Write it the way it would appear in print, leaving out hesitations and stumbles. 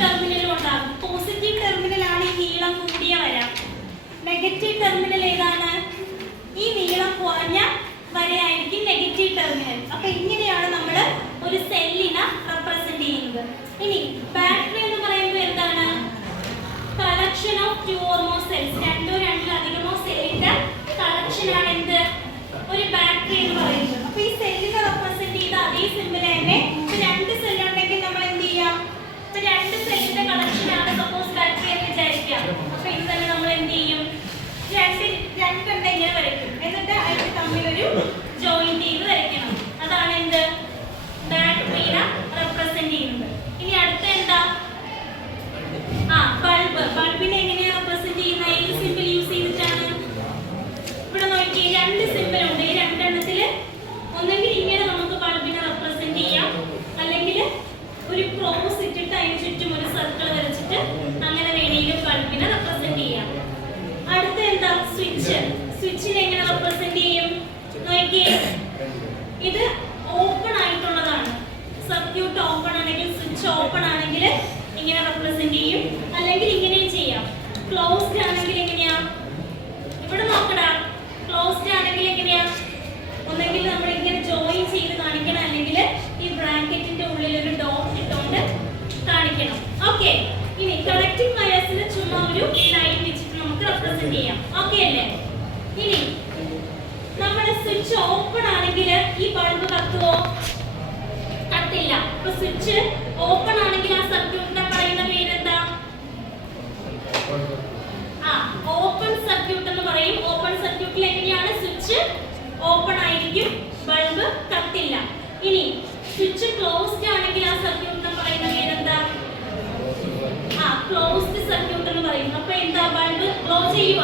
ടെർമിനലും ഉണ്ടാകും. പോസിറ്റീവ് ടെർമിനലാണ് ഈ നീളം കൂടിയ വര. നെഗറ്റീവ് ടെർമിനൽ ഏതാണ്? ഈ നീളം കുറഞ്ഞ വരയായിരിക്കും നെഗറ്റീവ് ടെർമിനൽ. അപ്പൊ ഇങ്ങനെയാണ് നമ്മൾ ഒരു സെല്ലിനെ റെപ്രസെന്റ് ചെയ്യുന്നത്. ഇനി ബാറ്ററി എന്ന് പറയുമ്പോൾ എന്താണ്? Collection of 2 or more cells, രണ്ടോ രണ്ടിലധികമോ സെല്ലിന്റെ കളക്ഷൻ ആണ് എന്ത്? ഒരു ബാറ്ററി എന്ന് പറയുന്നത്. അപ്പൊ ഈ സെല്ലിനെ റെപ്രസെന്റ് ചെയ്ത അതേ സിമ്പിൾ തന്നെ രണ്ട് സെൽ ഉണ്ടെങ്കിൽ നമ്മൾ എന്ത് ചെയ്യാം? രണ്ട് സെല്ലിന്റെ കളക്ഷൻ ആണ് സപ്പോസ് ബാറ്ററി എന്ന് വിചാരിക്കാം. അപ്പൊ ഇത് തന്നെ നമ്മൾ എന്ത് ചെയ്യും? രണ്ടെണ്ണം ഇങ്ങനെ വരയ്ക്കും. എന്നിട്ട് അതിന് തമ്മിലൊരു ജോയിന്റ് ചെയ്ത് വരയ്ക്കണം. അതാണ് എന്ത്? ബാറ്ററിനെ റെപ്രസെന്റ് ചെയ്യുന്നത്. ഇനി അടുത്ത എന്താ? ബൾബ്. ബൾബിനെ എങ്ങനെയാണ് റെപ്രസെന്റ് ചെയ്യുന്നത്? ഏത് സിമ്പിൾ യൂസ് ചെയ്തിട്ടാണ്? ഇവിടെ നോക്കി രണ്ട് സിമ്പിൾ ഉണ്ട്. ഈ രണ്ടെണ്ണത്തിൽ ഒന്നെങ്കിൽ ഇങ്ങനെ നമുക്ക് ബൾബിനെ റെപ്രസെന്റ് ചെയ്യാം, അല്ലെങ്കിൽ ഒരു ക്രോസ് ഇട്ടിട്ട് അതിന് ചുറ്റും ഒരു സർക്കിൾ വരച്ചിട്ട് അങ്ങനെ വേണമെങ്കിലും ബൾബിനെ റെപ്രസെന്റ് ചെയ്യാം. അടുത്ത എന്താ? സ്വിച്ച്. സ്വിച്ചിനെ എങ്ങനെ റെപ്രസെന്റ് ചെയ്യും? നോക്കിയേ, ഇത് ഓപ്പൺ ആയിട്ടുള്ളതാണ്. സർക്യൂട്ട് ഓപ്പൺ ആണെങ്കിൽ, സ്വിച്ച് ഓപ്പൺ ആണെങ്കിൽ ഇങ്ങനെ റെപ്രസെന്റ് ചെയ്യും, അല്ലെങ്കിൽ ഇങ്ങനെയും ചെയ്യാം. ക്ലോസ്ഡ് ആണെങ്കിൽ എങ്ങനെയാ? ഇവിടെ നോക്കടാ, ക്ലോസ്ഡ് ആണെങ്കിൽ എങ്ങനെയാ? ഒന്നെങ്കിൽ നമ്മൾ ഇങ്ങനെ ജോയിൻ ചെയ്ത് കാണിക്കണം, അല്ലെങ്കിൽ ഈ ബ്രാക്കറ്റിന്റെ ഉള്ളിൽ ഒരു ഡോട്ട് ഇട്ടുകൊണ്ട് കാണിക്കണം. ഓക്കെ. ഇനി കണക്റ്റിംഗ് വയേഴ്സിന് ചുമ്മാ ഒരു ലൈൻ വെച്ചിട്ട് നമുക്ക് റെപ്രസെന്റ് ചെയ്യാം. ഓക്കെ അല്ലേ? ഇനി നമ്മുടെ സ്വിച്ച് ഓപ്പൺ ആണെങ്കിൽ ഈ ബൾബ് കത്തുവോ? കത്തില്ല. അപ്പൊ സ്വിച്ച് ഓപ്പൺ ആണെങ്കിൽ ആ സർക്യൂട്ടിനെ പറയുന്ന പേരെന്താ? ഓപ്പൺ സർക്യൂട്ട് എന്ന് പറയും. ഓപ്പൺ സർക്യൂട്ടിൽ എങ്ങനെയാണ്? സ്വിച്ച് ഓപ്പൺ ആയിരിക്കും, ബൾബ് കത്തില്ല. ഇനി സ്വിച്ച് ക്ലോസ്ഡ് ആണെങ്കിൽ ആ സർക്യൂട്ടിനെ പറയുന്ന പേരെന്താ? ക്ലോസ്ഡ് സർക്യൂട്ട് എന്ന് പറയും. അപ്പൊ എന്താ? ബൾബ് ഗ്ലോ ചെയ്യുക.